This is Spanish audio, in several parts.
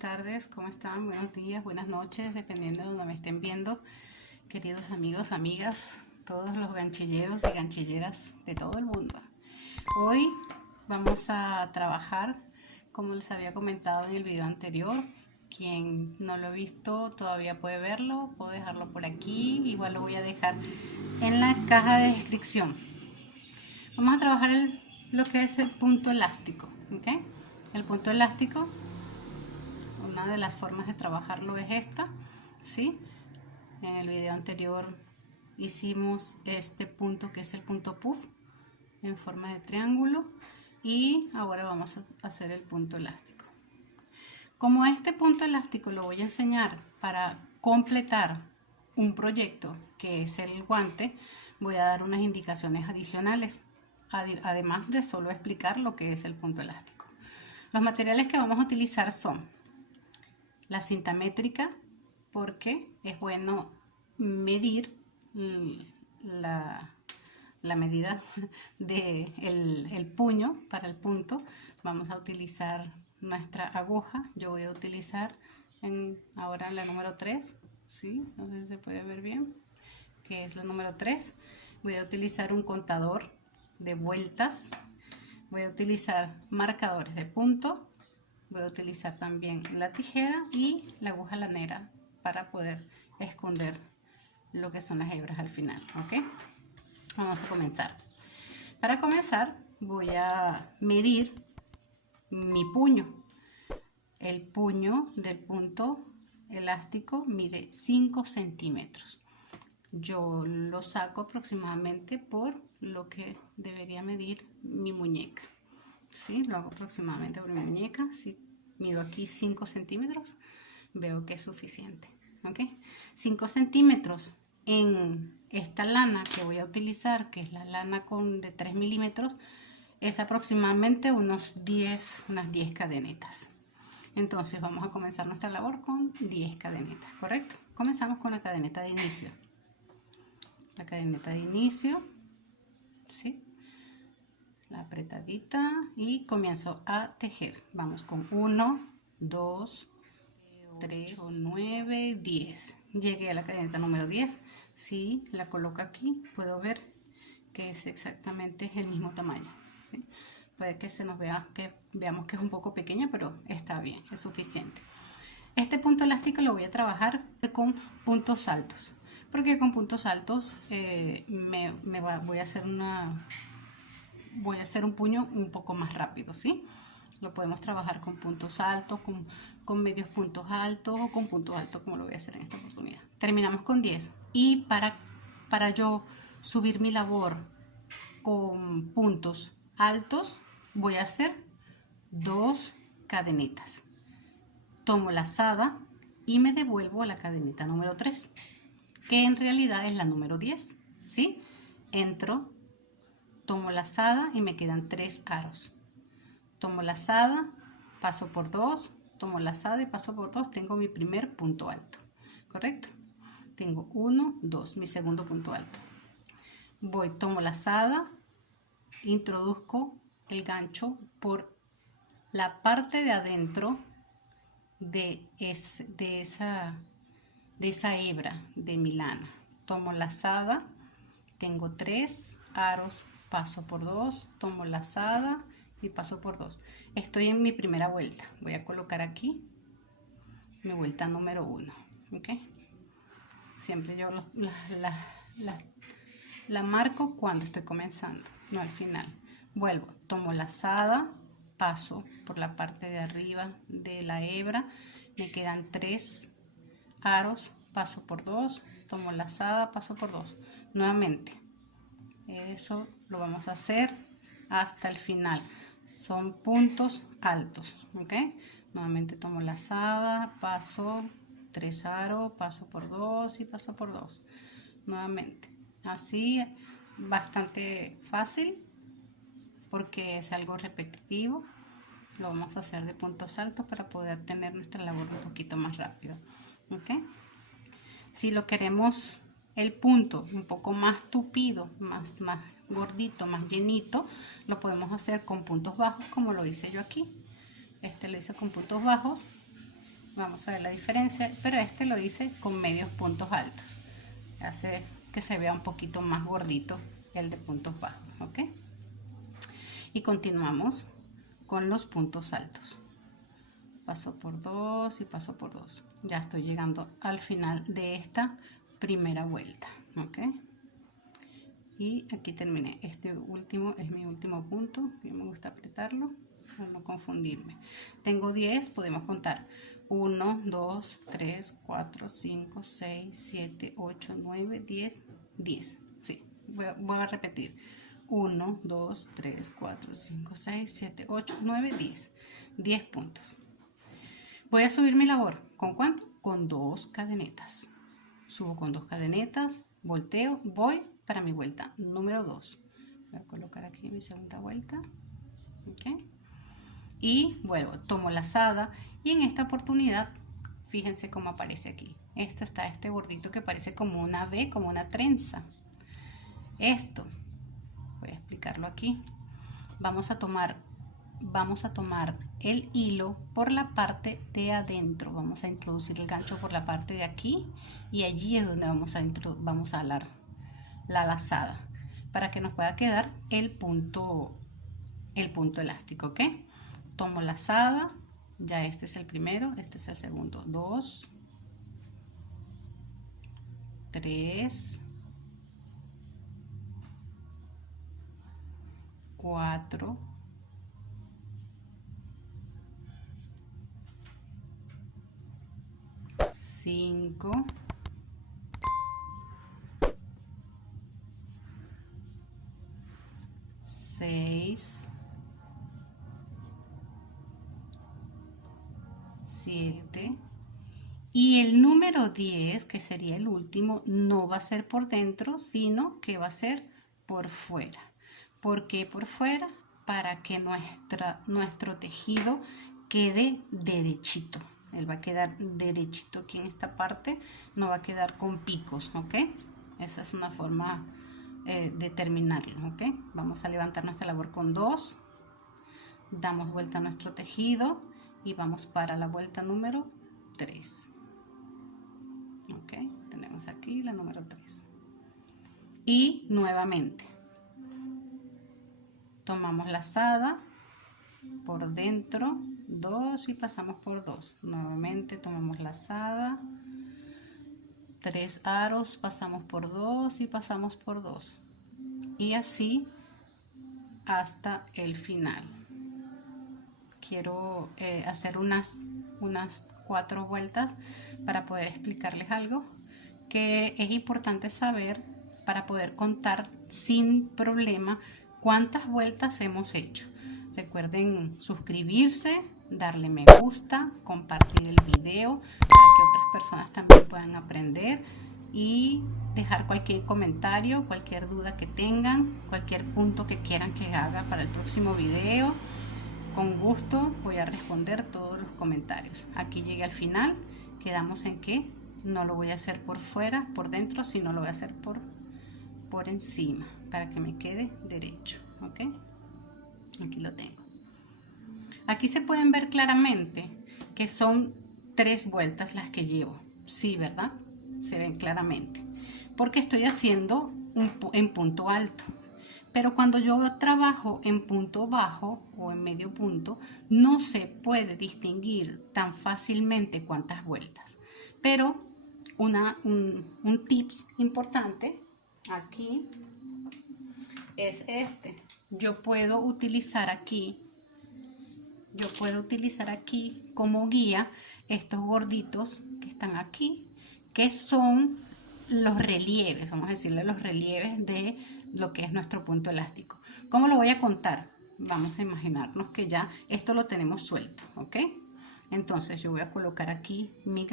tardes, ¿cómo están? Buenos días, buenas noches, dependiendo de donde me estén viendo, queridos amigos, amigas, todos los ganchilleros y ganchilleras de todo el mundo. Hoy vamos a trabajar, como les había comentado en el video anterior. Quien no lo ha visto todavía puede verlo, puedo dejarlo por aquí, igual lo voy a dejar en la caja de descripción. Vamos a trabajar lo que es el punto elástico, ¿ok? El punto elástico, una de las formas de trabajarlo es esta, ¿sí? En el video anterior hicimos este punto que es el punto puff en forma de triángulo y ahora vamos a hacer el punto elástico. Como este punto elástico lo voy a enseñar para completar un proyecto que es el guante, voy a dar unas indicaciones adicionales, además de solo explicar lo que es el punto elástico. Los materiales que vamos a utilizar son la cinta métrica, porque es bueno medir la medida del puño para el punto. Vamos a utilizar nuestra aguja. Yo voy a utilizar ahora la número 3, ¿sí? No sé si se puede ver bien, que es la número 3. Voy a utilizar un contador de vueltas. Voy a utilizar marcadores de punto. Voy a utilizar también la tijera y la aguja lanera para poder esconder lo que son las hebras al final, ¿ok? Vamos a comenzar. Para comenzar voy a medir mi puño. El puño del punto elástico mide 5 centímetros. Yo lo saco aproximadamente por lo que debería medir mi muñeca. ¿Sí? Lo hago aproximadamente por mi muñeca. Si mido aquí 5 centímetros, veo que es suficiente. ¿Ok? 5 centímetros en esta lana que voy a utilizar, que es la lana de 3 milímetros, es aproximadamente unas 10 cadenetas. Entonces vamos a comenzar nuestra labor con 10 cadenetas, ¿correcto? Comenzamos con la cadeneta de inicio. La cadeneta de inicio, ¿sí? La apretadita y comienzo a tejer. Vamos con 1, 2, 3, 9, 10. Llegué a la cadeneta número 10. Si la coloco aquí, puedo ver que es exactamente el mismo tamaño, ¿sí? Puede que se nos vea, que veamos que es un poco pequeña, pero está bien, es suficiente. Este punto elástico lo voy a trabajar con puntos altos, porque con puntos altos voy a hacer un puño un poco más rápido, ¿sí? Lo podemos trabajar con puntos altos, con medios puntos altos o con puntos altos, como lo voy a hacer en esta oportunidad. Terminamos con 10 y para yo subir mi labor con puntos altos voy a hacer 2 cadenitas. Tomo lazada y me devuelvo a la cadeneta número 3, que en realidad es la número 10, ¿sí? Entro, tomo lazada y me quedan 3 aros. Tomo lazada, paso por 2, tomo lazada y paso por 2, tengo mi primer punto alto, ¿correcto? Tengo 1, 2, mi segundo punto alto. Voy, tomo lazada, introduzco el gancho por la parte de adentro de esa hebra de mi lana. Tomo lazada, tengo 3 aros, paso por 2, tomo lazada y paso por 2. Estoy en mi primera vuelta. Voy a colocar aquí mi vuelta número 1, ¿ok? Siempre yo la marco cuando estoy comenzando, no al final. Vuelvo, tomo lazada, paso por la parte de arriba de la hebra, me quedan 3 aros, paso por 2, tomo lazada, paso por 2. Nuevamente, eso lo vamos a hacer hasta el final. Son puntos altos, ¿ok? Nuevamente tomo lazada, paso 3 aros, paso por 2 y paso por 2. Nuevamente, así bastante fácil porque es algo repetitivo. Lo vamos a hacer de puntos altos para poder tener nuestra labor un poquito más rápido, ¿ok? Si lo queremos el punto un poco más tupido, más gordito, más llenito, lo podemos hacer con puntos bajos, como lo hice yo aquí. Lo hice con puntos bajos vamos a ver la diferencia, pero este lo hice con medios puntos altos, hace que se vea un poquito más gordito el de puntos bajos, ¿ok? Y continuamos con los puntos altos. Paso por 2 y paso por 2. Ya estoy llegando al final de esta primera vuelta, ¿ok? Y aquí terminé. Este último es mi último punto. Y me gusta apretarlo para no confundirme. Tengo 10, podemos contar. 1, 2, 3, 4, 5, 6, 7, 8, 9, 10, 10. Sí, voy a repetir. 1, 2, 3, 4, 5, 6, 7, 8, 9, 10. 10 puntos. Voy a subir mi labor. ¿Con cuánto? Con 2 cadenetas. Subo con 2 cadenetas, volteo, voy para mi vuelta número 2. Voy a colocar aquí mi segunda vuelta. ¿Ok? Y vuelvo, tomo lazada y en esta oportunidad, fíjense cómo aparece aquí. Está este gordito que parece como una V, como una trenza. Esto, voy a explicarlo aquí. Vamos a tomar el hilo por la parte de adentro. Vamos a introducir el gancho por la parte de aquí y allí es donde vamos a alar la lazada para que nos pueda quedar el punto elástico, ¿ok? Tomo lazada, ya este es el primero, este es el segundo. 2, 3, 4, 5, 6, 7 y el número 10, que sería el último, no va a ser por dentro, sino que va a ser por fuera. ¿Por qué por fuera? Para que nuestro tejido quede derechito. Él va a quedar derechito aquí en esta parte, no va a quedar con picos, ¿ok? Esa es una forma de terminarlo, ¿ok? Vamos a levantar nuestra labor con 2, damos vuelta a nuestro tejido y vamos para la vuelta número 3. Ok, tenemos aquí la número 3. Y nuevamente tomamos lazada por dentro 2 y pasamos por 2. Nuevamente tomamos lazada, 3 aros, pasamos por 2 y pasamos por 2. Y así hasta el final. Quiero hacer unas 4 vueltas para poder explicarles algo que es importante saber para poder contar sin problema cuántas vueltas hemos hecho. Recuerden suscribirse, darle me gusta, compartir el video para que otras personas también puedan aprender y dejar cualquier comentario, cualquier duda que tengan, cualquier punto que quieran que haga para el próximo video. Con gusto voy a responder todos los comentarios. Aquí llegué al final, quedamos en que no lo voy a hacer por fuera, por dentro, sino lo voy a hacer por encima para que me quede derecho, ¿ok? Aquí lo tengo. Aquí se pueden ver claramente que son 3 vueltas las que llevo, sí, ¿verdad? Se ven claramente, porque estoy haciendo en punto alto. Pero cuando yo trabajo en punto bajo o en medio punto, no se puede distinguir tan fácilmente cuántas vueltas. Pero un tips importante aquí es este. Yo puedo utilizar aquí como guía estos gorditos que están aquí, que son los relieves, vamos a decirle los relieves de lo que es nuestro punto elástico. ¿Cómo lo voy a contar? Vamos a imaginarnos que ya esto lo tenemos suelto, ¿ok? Entonces yo voy a colocar aquí mi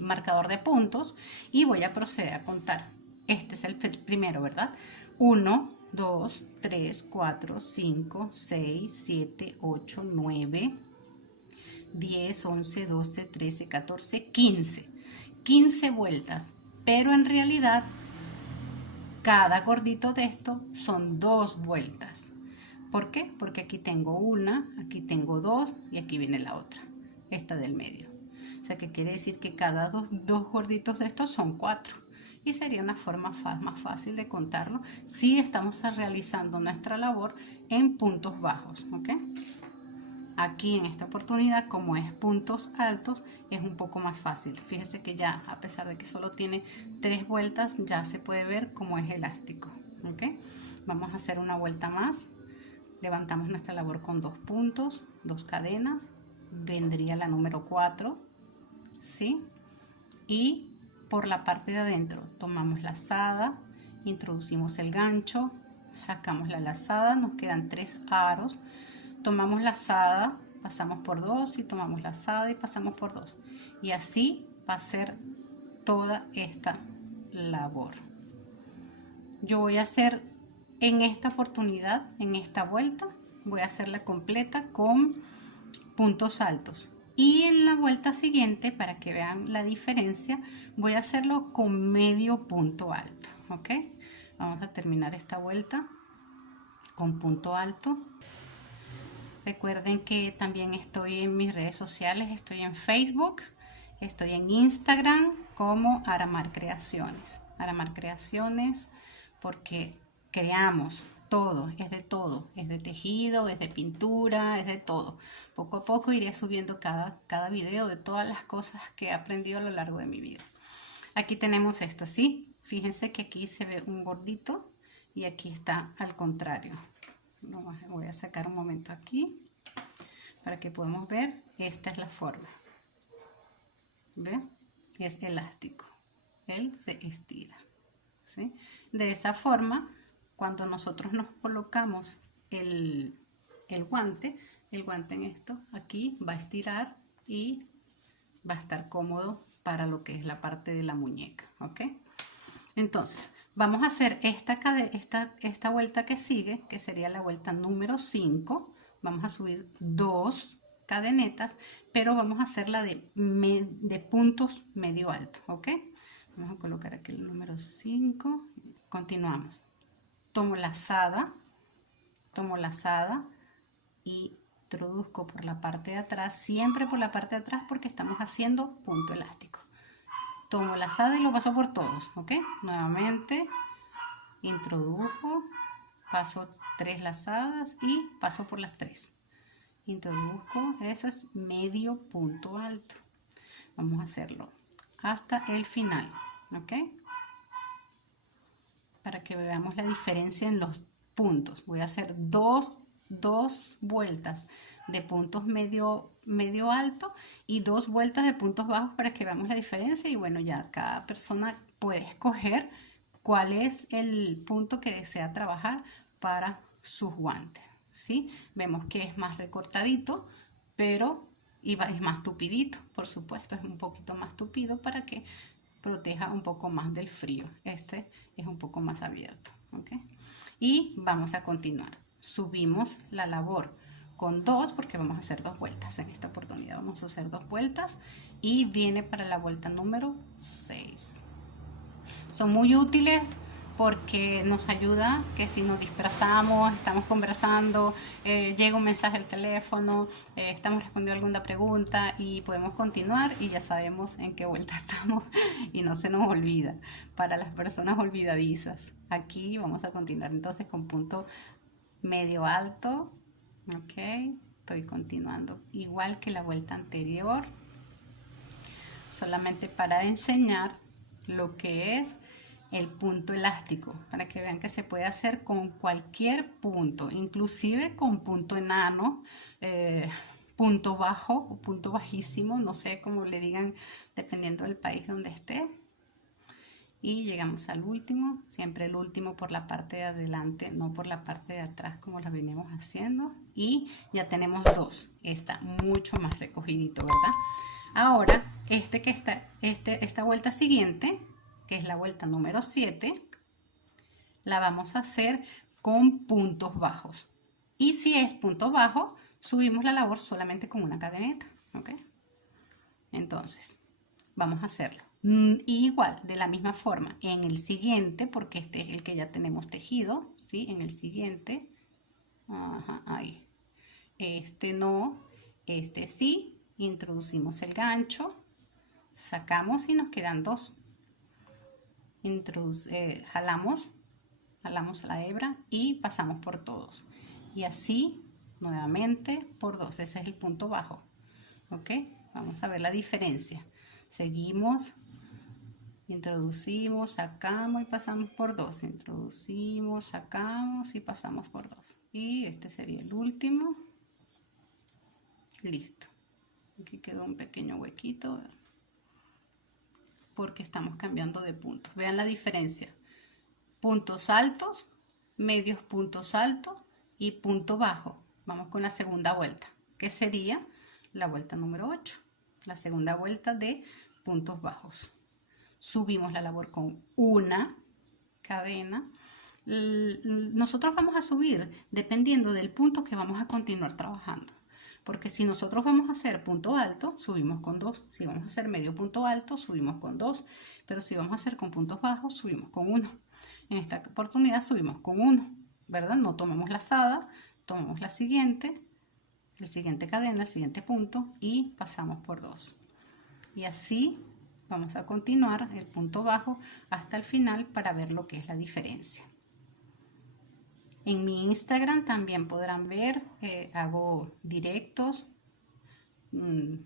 marcador de puntos y voy a proceder a contar. Este es el primero, ¿verdad? 1, 2, 3, 4, 5, 6, 7, 8, 9, 10, 11, 12, 13, 14, 15. 15 vueltas, pero en realidad cada gordito de esto son 2 vueltas. ¿Por qué? Porque aquí tengo una, aquí tengo dos y aquí viene la otra, esta del medio. O sea que quiere decir que cada dos gorditos de estos son 4. Y sería una forma más fácil de contarlo si estamos realizando nuestra labor en puntos bajos, ¿ok? Aquí en esta oportunidad, como es puntos altos, es un poco más fácil. Fíjese que ya, a pesar de que solo tiene 3 vueltas, ya se puede ver cómo es elástico, ¿ok? Vamos a hacer una vuelta más. Levantamos nuestra labor con 2 puntos, 2 cadenas. Vendría la número 4, ¿sí? Y por la parte de adentro tomamos lazada, introducimos el gancho, sacamos la lazada, nos quedan 3 aros, tomamos lazada, pasamos por 2 y tomamos lazada y pasamos por 2, y así va a ser toda esta labor. Yo voy a hacer en esta oportunidad, en esta vuelta, voy a hacerla completa con puntos altos. Y en la vuelta siguiente, para que vean la diferencia, voy a hacerlo con medio punto alto, ¿ok? Vamos a terminar esta vuelta con punto alto. Recuerden que también estoy en mis redes sociales, estoy en Facebook, estoy en Instagram como Aramar Creaciones. Aramar Creaciones porque creamos todo, es de tejido, es de pintura, es de todo. Poco a poco iré subiendo cada video de todas las cosas que he aprendido a lo largo de mi vida. Aquí tenemos esto, ¿sí? Fíjense que aquí se ve un gordito y aquí está al contrario. Voy a sacar un momento aquí para que podamos ver. Esta es la forma. ¿Ven? Es elástico. Él se estira, ¿sí? De esa forma, cuando nosotros nos colocamos el guante en esto, aquí va a estirar y va a estar cómodo para lo que es la parte de la muñeca, ¿ok? Entonces, vamos a hacer esta vuelta que sigue, que sería la vuelta número 5. Vamos a subir 2 cadenetas, pero vamos a hacerla de puntos medio alto, ¿ok? Vamos a colocar aquí el número 5. Continuamos. Tomo lazada y introduzco por la parte de atrás, siempre por la parte de atrás porque estamos haciendo punto elástico. Tomo lazada y lo paso por todos, ¿ok? Nuevamente introduzco, paso 3 lazadas y paso por las 3. Introduzco, eso es medio punto alto. Vamos a hacerlo hasta el final, ¿ok? Para que veamos la diferencia en los puntos. Voy a hacer dos vueltas de puntos medio alto y 2 vueltas de puntos bajos para que veamos la diferencia. Y bueno, ya cada persona puede escoger cuál es el punto que desea trabajar para sus guantes, ¿sí? Vemos que es más recortadito, pero es más tupidito, por supuesto, es un poquito más tupido para que proteja un poco más del frío. Este es un poco más abierto, ¿ok? Y vamos a continuar. Subimos la labor con 2 porque vamos a hacer 2 vueltas en esta oportunidad. Vamos a hacer 2 vueltas y viene para la vuelta número 6. Son muy útiles porque nos ayuda que si nos dispersamos, estamos conversando, llega un mensaje al teléfono, estamos respondiendo alguna pregunta y podemos continuar y ya sabemos en qué vuelta estamos y no se nos olvida. Para las personas olvidadizas, aquí vamos a continuar entonces con punto medio alto, ok, estoy continuando igual que la vuelta anterior, solamente para enseñar lo que es el punto elástico, para que vean que se puede hacer con cualquier punto, inclusive con punto enano, punto bajo o punto bajísimo, no sé cómo le digan dependiendo del país donde esté. Y llegamos al último, siempre el último por la parte de adelante, no por la parte de atrás como la venimos haciendo. Y ya tenemos 2, está mucho más recogidito, ¿verdad? Ahora, esta vuelta siguiente, que es la vuelta número 7, la vamos a hacer con puntos bajos. Y si es punto bajo, subimos la labor solamente con una cadeneta, ¿ok? Entonces, vamos a hacerlo. Igual, de la misma forma, en el siguiente, porque este es el que ya tenemos tejido, ¿sí? En el siguiente, Ajá, ahí. Este no, este sí. Introducimos el gancho, sacamos y nos quedan dos. Jalamos la hebra y pasamos por todos. Y así nuevamente por dos. Ese es el punto bajo. ¿Ok? Vamos a ver la diferencia. Seguimos. Introducimos, sacamos y pasamos por dos. Introducimos, sacamos y pasamos por dos. Y este sería el último. Listo. Aquí quedó un pequeño huequito porque estamos cambiando de puntos. Vean la diferencia. Puntos altos, medios puntos altos y punto bajo. Vamos con la segunda vuelta, que sería la vuelta número 8. La segunda vuelta de puntos bajos. Subimos la labor con una cadena. Nosotros vamos a subir dependiendo del punto que vamos a continuar trabajando. Porque si nosotros vamos a hacer punto alto, subimos con 2. Si vamos a hacer medio punto alto, subimos con 2. Pero si vamos a hacer con puntos bajos, subimos con 1. En esta oportunidad subimos con 1, ¿verdad? No tomemos lazada, tomamos la siguiente cadena, el siguiente punto y pasamos por 2. Y así vamos a continuar el punto bajo hasta el final para ver lo que es la diferencia. En mi Instagram también podrán ver, hago directos,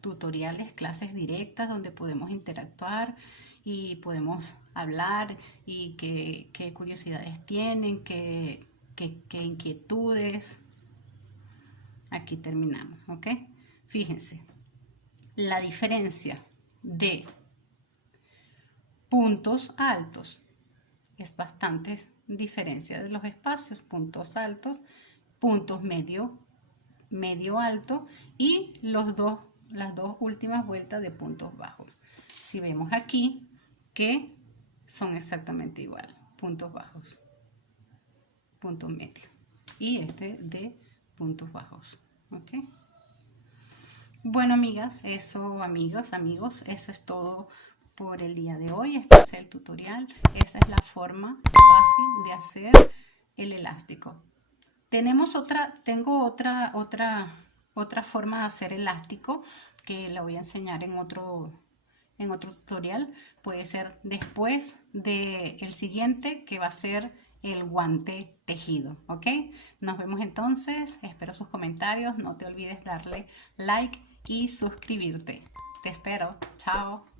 tutoriales, clases directas donde podemos interactuar y podemos hablar y qué curiosidades tienen, qué inquietudes. Aquí terminamos, ¿ok? Fíjense, la diferencia de puntos altos es bastante diferencia de los espacios, puntos altos, puntos medio alto y las dos últimas vueltas de puntos bajos. Si vemos aquí que son exactamente igual, puntos bajos, puntos medios y este de puntos bajos. ¿Ok? Bueno, amigas, amigos, eso es todo por el día de hoy. Este es el tutorial. Esa es la forma fácil de hacer el elástico. Tengo otra forma de hacer elástico que la voy a enseñar en otro tutorial. Puede ser después del siguiente, que va a ser el guante tejido. ¿Ok? Nos vemos entonces. Espero sus comentarios. No te olvides darle like y suscribirte. Te espero. Chao.